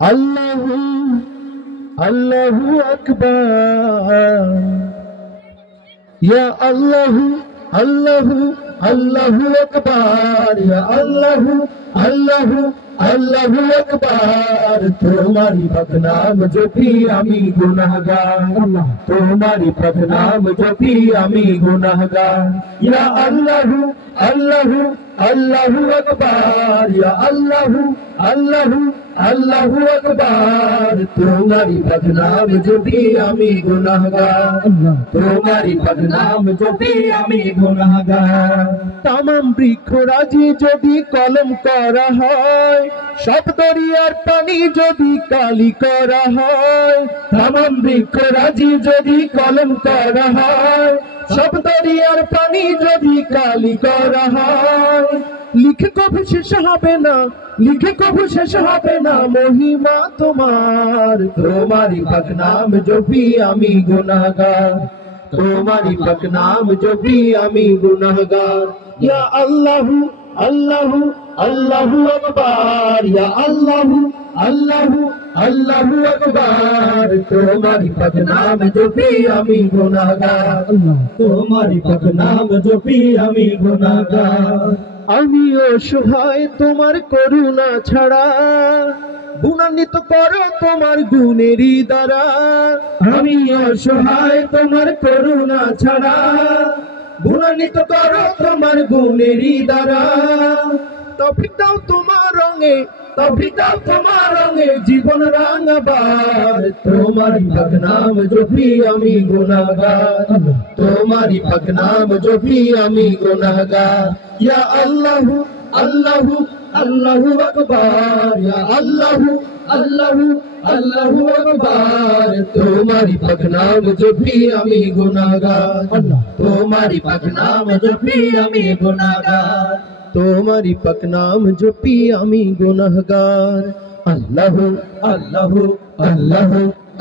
আল্লাহু আল্লাহু আকবার, ইয়া আল্লাহু আল্লাহু আল্লাহু আকবার, ইয়া আল্লাহু আল্লাহু আল্লাহু আকবার। তোমারি পাক নাম জপি আমি গুনাহগার, তোমারি পাক নাম জপি আমি গুনাহগার। ইয়া আল্লাহু আল্লাহু আল্লাহু আকবার, ইয়া আল্লাহু আল্লাহু আল্লাহু আকবার। তোমারি পাক নাম জপি আমি গুনাহগার, তোমারি পাক নাম জপি আমি গুনাহগার। তামাম বৃক্ষরাজি যদি কলম করা হয়, সব দরিয়ার পানি যদি কালি করা হয়। তামাম বৃক্ষরাজি যদি কলম করা হয়, সব দরিয়ার পানি যদি কালি করা হয়। লিখে কবু শেষ হবে না, লিখে কবু শেষ হবে না মহিমা তোমার। তোমারি পাক নাম জপি আমি গুনাহগার, তোমারি পাক নাম জপি আমি গুনাহগার। ইয়া আল্লাহু আল্লাহু আল্লাহু আকবার, ইয়া আল্লাহু আল্লাহু আল্লাহু আকবার। তোমারি পাক নাম জপি আমি গুনাহগার, তোমারি পাক নাম জপি আমি গুনাহগার। আমি অসহায় তোমার করুণা ছাড়া, গুণান্বিত করো তোমার গুণেরই দ্বারা। আমি অসহায় তোমার করুণা ছাড়া, গুণান্বিত করো তোমার গুণেরই দ্বারা। তৌফিক দাও তোমার রঙে, তৌফিক দাও তোমার রঙে জীবন রাঙাবার। তোমারি পাক নাম জপি আমি গুনাহগার, তোমারি পাক নাম জপি আমি গুনাহগার। ইয়া আল্লাহু আল্লাহু আল্লাহু আকবার, ইয়া আল্লাহু আল্লাহু আল্লাহু আকবার। তোমারি পাক নাম জপি আমি গুনাহগার, তোমারি পাক নাম জপি আমি গুনাহগার। তোমারি পাক নাম জপি আমি গুনাহগার। আল্লাহু আল্লাহু আল্লাহু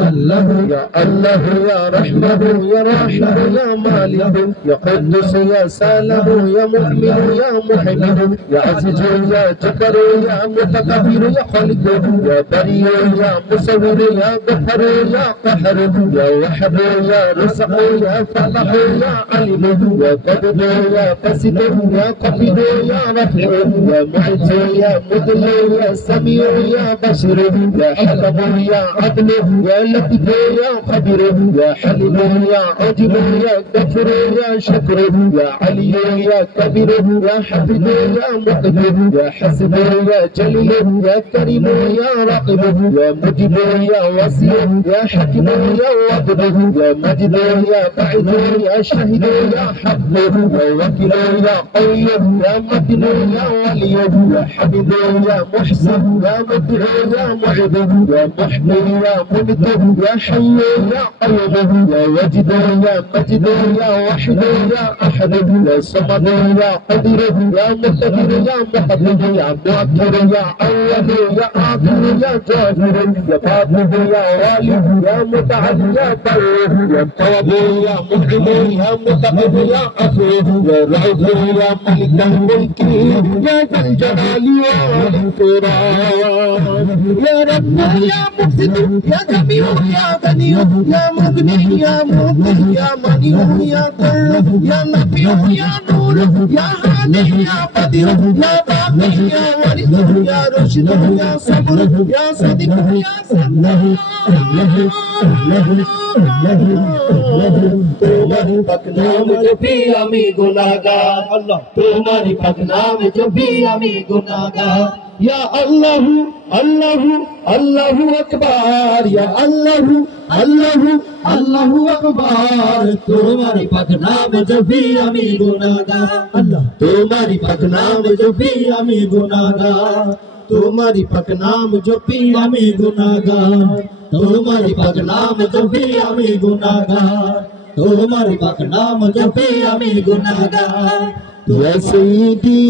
الله يا الله يا رحمه يا رحمه يا مالك يا قدوس يا سالم يا مؤمن يا محمد يا عزيز يا جبار يا متكبر يا خالق يا بريء يا مصور يا غفر يا قهر يا وحد يا رزق يا فلاح يا عليم يا قبض يا باسط يا قبيض يا رفيع يا معز يا مذل يا سميع يا بشير يا حكم يا عدل يا لطيف يا خبير يا حليم يا عجيب يا غفور يا شكور يا علي يا كبير يا حفيظ يا مقتدر يا حسيب يا جليل يا كريم يا راقب يا مجيب يا واسع يا حكيم يا ودود يا مجيد يا بعيد يا شهيد يا حفظ يا وكيل يا قوي يا متين يا ولي يا حبيب يا محسن يا مدعو يا معيد يا محمي يا مميت يا حي يا قيوم يا واجد يا مجيد يا وحيد يا احد يا صمد يا قدير يا مقتدر يا مقدر يا مؤخر يا اول يا اخر يا ظاهر يا باطن يا والي يا متعب يا طيب يا تواب يا منعم يا متقب يا عفو يا رعوف يا ملك الملك يا ذا الجلال والاكرام يا رب يا مقسط يا جميع يا غني يا مغني يا مغني يا مني يا قر يا نبي يا نور يا هادي يا بديع يا باقي يا وارث يا رشيد يا صبر يا صديق يا صبر তোমারি পাক নাম জপি আমি গুনাহগার, আল্লাহ তোমারি পাক নাম জপি আমি গুনাহগার। ইয়া আল্লাহু আল্লাহু আল্লাহু আকবার, ইয়া আল্লাহু আল্লাহু আল্লাহু আকবার। তোমারি পাক নাম জপি আমি গুনাহগার, আল্লাহ তোমারি পাক নাম জপি আমি গুনাহগার। তোমারি পাক নাম জপি আমি গুনাহগার, তোমারি পাক নাম জপি আমি গুনাহগার, তোমারি পাক নাম জপি আমি গুনাহগার। ইয়া সাইয়্যিদি